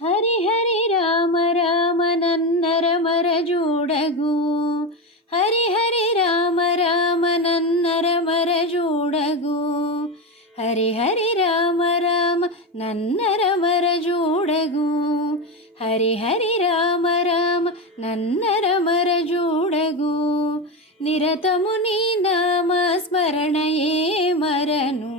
ಹರಿ ಹರಿ ರಾಮ ರಾಮ ನನ್ನರ ಮರ ಜೋಡಗು. ಹರಿ ಹರಿ ರಾಮ ರಾಮ ನನ್ನರ ಮರ ಜೋಡಗು. ಹರಿ ಹರಿ ರಾಮ ರಾಮ ನನ್ನರ ಮರ ಜೋಡಗು. ಹರಿ ಹರಿ ರಾಮ ರಾಮ ನನ್ನರ ಮರ ಜೋಡಗು. ನಿರತಮು ನೀ ನಾಮ ಸ್ಮರಣಯೇ ಮರನು.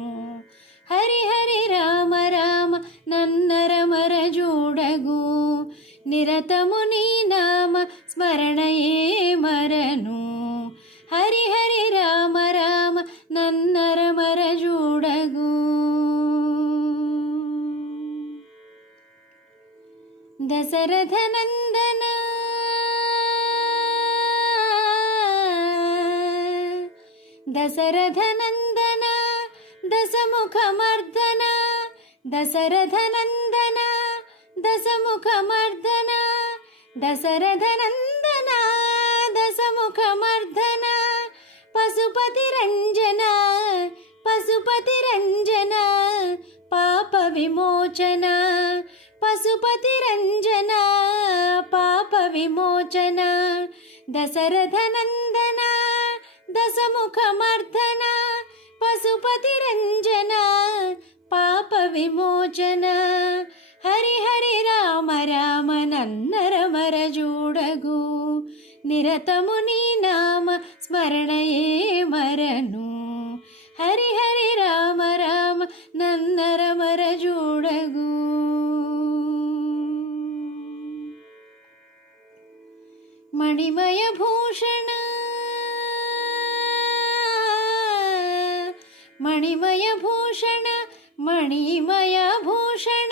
ಹರಿ ಹರಿ ರಾಮ ರಾಮ ನನ್ನರ ಮರ ಜೋಡಗು. ನಿರತಮು ನೀ ನಾಮ ಸ್ಮರಣಯೇ ಮರನು. ಹರಿ ಹರಿ ರಾಮ ರಾಮ ನನ್ನರ ಮರ ಜೋಡಗು. ದಶರಥ ನಂದನ ದಶರಥ ನಂದನ ದಶಮುಖ ಮರ್ದನ. ದಶರಥ ನಂದನ ದಶಮುಖ ಮರ್ದನ. ದಶರಥ ನಂದನ ದಶಮುಖ ಮರ್ದನ. ಪಶುಪತಿ ರಂಜನ ಪಶುಪತಿ ರಂಜನ ಪಾಪ ವಿಮೋಚನ. ಪಶುಪತಿ ರಂಜನ ಪಾಪ ವಿಮೋಚನ. ದಶರಥ ನಂದನ ದಶಮುಖ ಮರ್ದನ. ಪಶುಪತಿ ರಂಜನ ಪಾಪ ವಿಮೋಚನ. ಹರಿ ಹರಿ ರಾಮ ರಾಮ ನನ್ನರ ಮರ ಜೋಡಗು. ನಿರತಮು ನೀ ನಾಮ ಸ್ಮರಣಯೇ ಮರನು. ಹರಿ ಹರಿ ರಾಮ ರಾಮ ನನ್ನರ ಮರ ಜೋಡಗು. ಮಣಿಮಯ ಭೂಷಣ ಮಣಿಮಯ ಭೂಷಣ ಮಣಿಮಯ ಭೂಷಣ.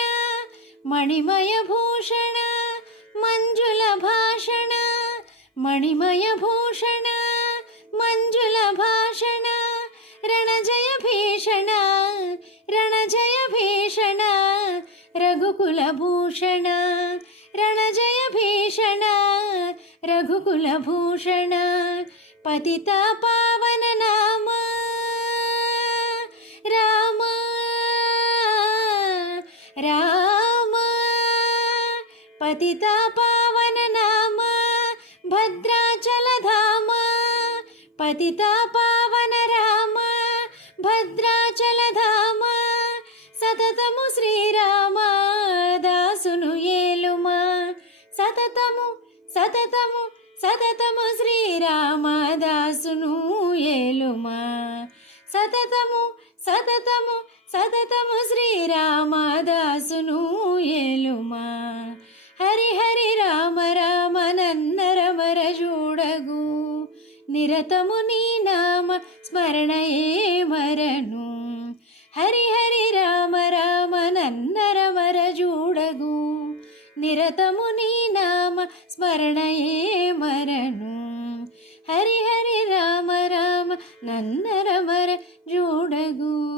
ಮಣಿಮಯ ಭೂಷಣ ಮಂಜುಲ ಭಾಷಣ. ಮಣಿಮಯ ಭೂಷಣ ಮಂಜುಲ ಭಾಷಣ. ರಣಜಯ ಭೀಷಣ ರಣಜಯ ಭೀಷಣ ರಘುಕುಲ ಭೂಷಣ. ರಣಜಯ ಭೀಷಣ ರಘುಕುಲ ಭೂಷಣ. ಪತಿತ ಪಾವನ ನಾಮ ರಾಮ ರಾಮ. ಪತಿತ ಪಾವನ ನಾಮ ಭದ್ರಾಚಲ ಧಾಮ. ಪತಿತ ಪಾವನ ರಾಮ ಭದ್ರಾಚಲ ಧಾಮ. ಸತತಮು ಶ್ರೀರಾಮ ದಾಸುನು ಏಲುಮ. ಸತತಮು ಸತತಮು ಸತತಮು ಶ್ರೀರಾಮ ದಾಸುನು ಏಲುಮ. ಸತತಮು ಸತತಮು ಸತತಮು ಶ್ರೀರಾಮ ದಾಸುನು ಏಲುಮ. ಹರಿ ಹರಿ ರಾಮ ರಾಮ ನನ್ನರ ಮರ ಜೋಡಗು. ನಿರತಮು ನೀ ನಾಮ ಸ್ಮರಣಯೇ ಮರನು. ಹರಿ ಹರಿ ರಾಮ ರಾಮ ನನ್ನರ ಮರ ಜೋಡಗು. ನಿರತಮು ನೀ ನಾಮ ಸ್ಮರಣಯೇ ಮರನು. ಹರಿ ಹರಿ ರಾಮ ರಾಮ ನನ್ನರ ಮರ ಜೋಡಗು.